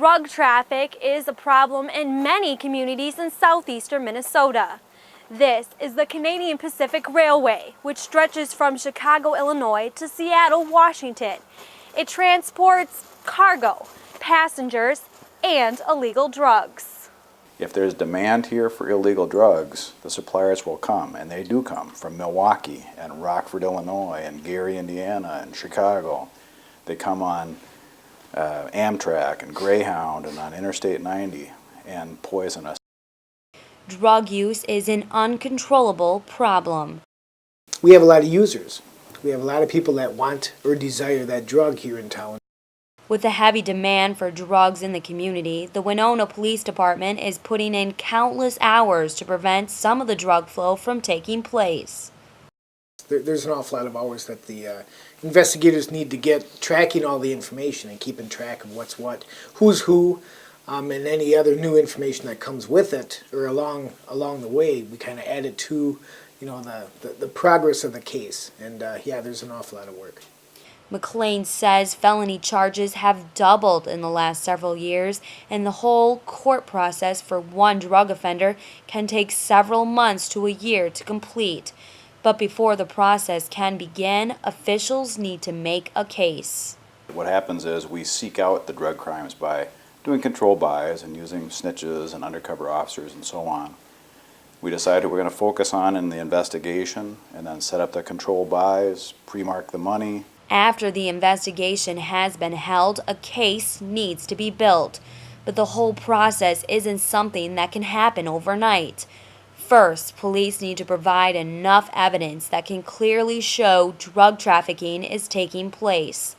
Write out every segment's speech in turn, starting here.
Drug traffic is a problem in many communities in southeastern Minnesota. This is the Canadian Pacific Railway, which stretches from Chicago, Illinois to Seattle, Washington. It transports cargo, passengers, and illegal drugs. If there's demand here for illegal drugs, the suppliers will come, and they do come from Milwaukee and Rockford, Illinois, and Gary, Indiana, and Chicago. They come on Amtrak and Greyhound and on Interstate 90 and poison us. Drug use is an uncontrollable problem. We have a lot of users. We have a lot of people that want or desire that drug here in town. With the heavy demand for drugs in the community, the Winona Police Department is putting in countless hours to prevent some of the drug flow from taking place. There's an awful lot of hours that the investigators need to get tracking all the information and keeping track of what's what, who's who, and any other new information that comes with it or along the way. We kind of add it to, the progress of the case. And yeah, there's an awful lot of work. McLean says felony charges have doubled in the last several years, and the whole court process for one drug offender can take several months to a year to complete. But before the process can begin, officials need to make a case. What happens is we seek out the drug crimes by doing control buys and using snitches and undercover officers and so on. We decide who we're going to focus on in the investigation and then set up the control buys, pre-mark the money. After the investigation has been held, a case needs to be built. But the whole process isn't something that can happen overnight. First, police need to provide enough evidence that can clearly show drug trafficking is taking place.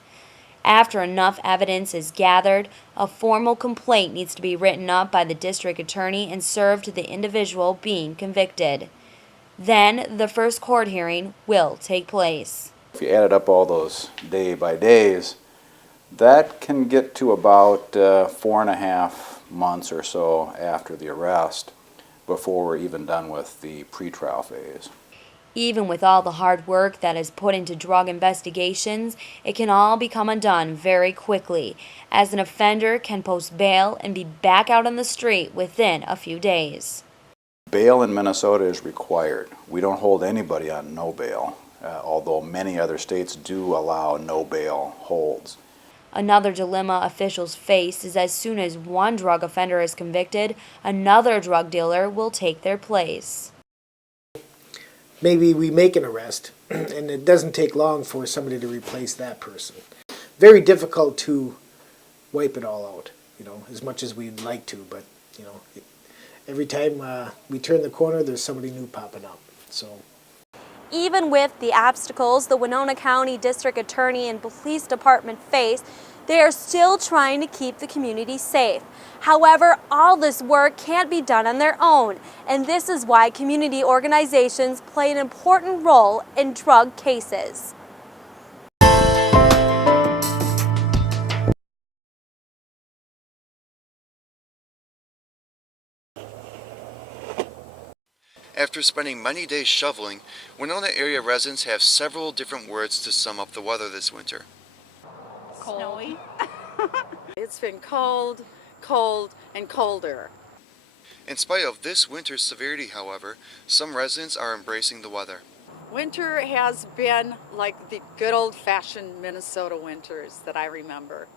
After enough evidence is gathered, a formal complaint needs to be written up by the district attorney and served to the individual being convicted. Then, the first court hearing will take place. If you added up all those day by days, that can get to about 4.5 months or so after the arrest before we're even done with the pretrial phase. Even with all the hard work that is put into drug investigations, it can all become undone very quickly, as an offender can post bail and be back out on the street within a few days. Bail in Minnesota is required. We don't hold anybody on no bail, although many other states do allow no bail holds. Another dilemma officials face is as soon as one drug offender is convicted, another drug dealer will take their place. Maybe we make an arrest, and it doesn't take long for somebody to replace that person. Very difficult to wipe it all out, as much as we'd like to, but, every time we turn the corner, there's somebody new popping up, so. Even with the obstacles the Winona County District Attorney and Police Department face, they are still trying to keep the community safe. However, all this work can't be done on their own, and this is why community organizations play an important role in drug cases. After spending many days shoveling, Winona area residents have several different words to sum up the weather this winter. Snowy. It's been cold, and colder. In spite of this winter's severity, however, some residents are embracing the weather. Winter has been like the good old-fashioned Minnesota winters that I remember.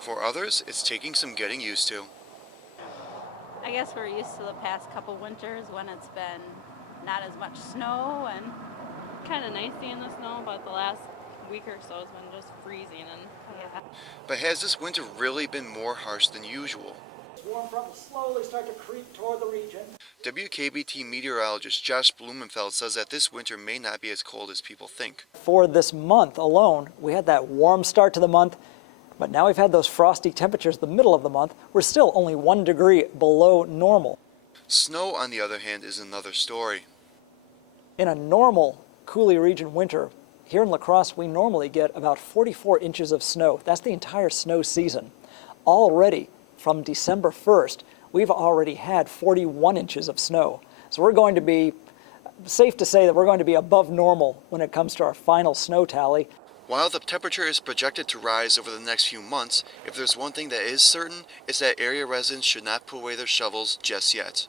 For others, it's taking some getting used to. I guess we're used to the past couple winters when it's been not as much snow and kind of nice seeing the snow, but the last week or so has been just freezing. And yeah. But has this winter really been more harsh than usual? Warm front will slowly start to creep toward the region. WKBT meteorologist Josh Blumenfeld says that this winter may not be as cold as people think. For this month alone, we had that warm start to the month, but now we've had those frosty temperatures the middle of the month. We're still only 1 degree below normal. Snow, on the other hand, is another story. In a normal Coulee region winter, here in La Crosse, we normally get about 44 inches of snow. That's the entire snow season. Already, from December 1st, we've already had 41 inches of snow. So we're going to be, safe to say that we're going to be above normal when it comes to our final snow tally. While the temperature is projected to rise over the next few months, if there's one thing that is certain, it's that area residents should not put away their shovels just yet.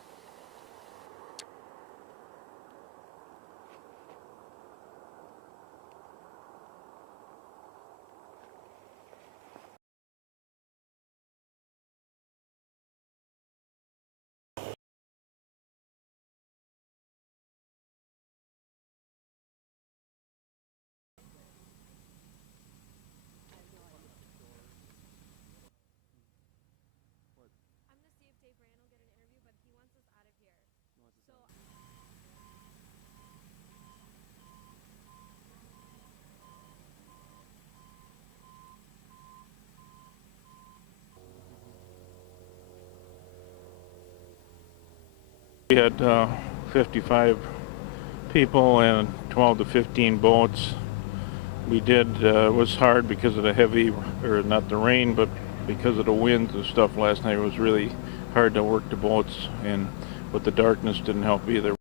We had 55 people and 12 to 15 boats. We did, it was hard because of the heavy, or not the rain, but because of the winds and stuff last night. It was really hard to work the boats, and but the darkness didn't help either.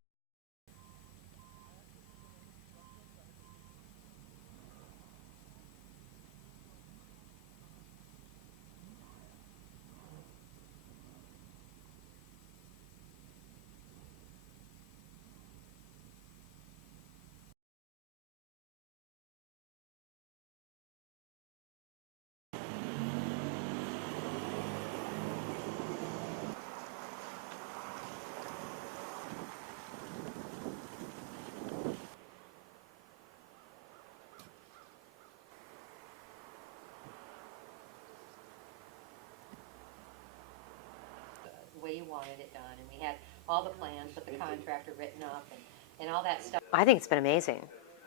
The way you wanted it done, and we had all the plans with the contractor written up and all that stuff. I think it's been amazing.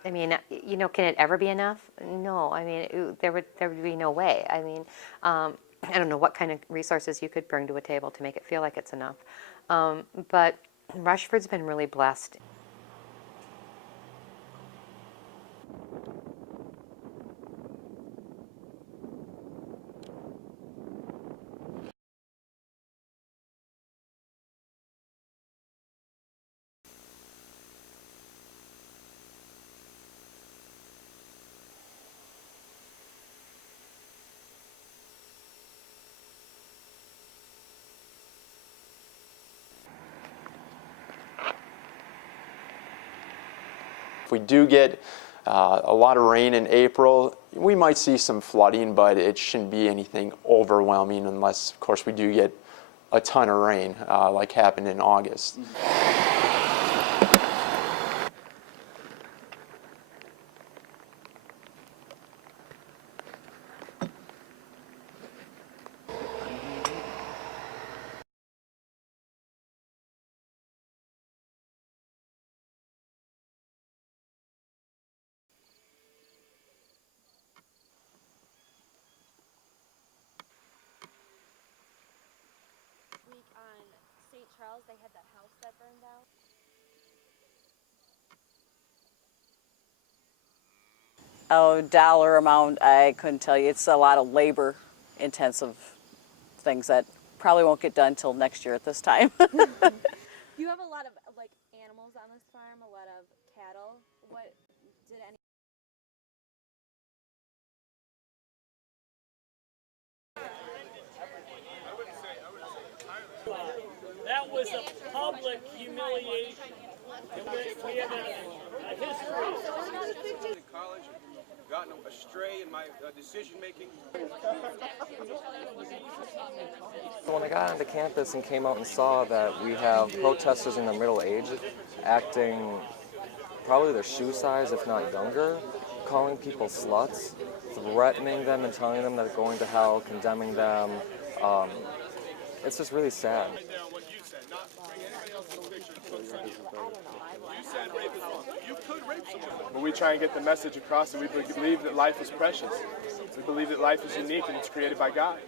I mean, you know, can it ever be enough? No, I mean, there would be no way. I mean, I don't know what kind of resources you could bring to a table to make it feel like it's enough. But Rushford's been really blessed. If we do get a lot of rain in April, we might see some flooding, but it shouldn't be anything overwhelming unless, of course, we do get a ton of rain like happened in August. Week on St. Charles, they had that house that burned down. Oh, dollar amount, I couldn't tell you. It's a lot of labor intensive things that probably won't get done till next year at this time. You have a lot of like animals on this farm, a lot of cattle. What did any? That was a public humiliation. We have a history. In college, gotten astray in my decision making. When I got onto campus and came out and saw that we have protesters in their middle age acting probably their shoe size, if not younger, calling people sluts, threatening them and telling them they're going to hell, condemning them, it's just really sad. But we try and get the message across, and we believe that life is precious. We believe that life is unique and it's created by God.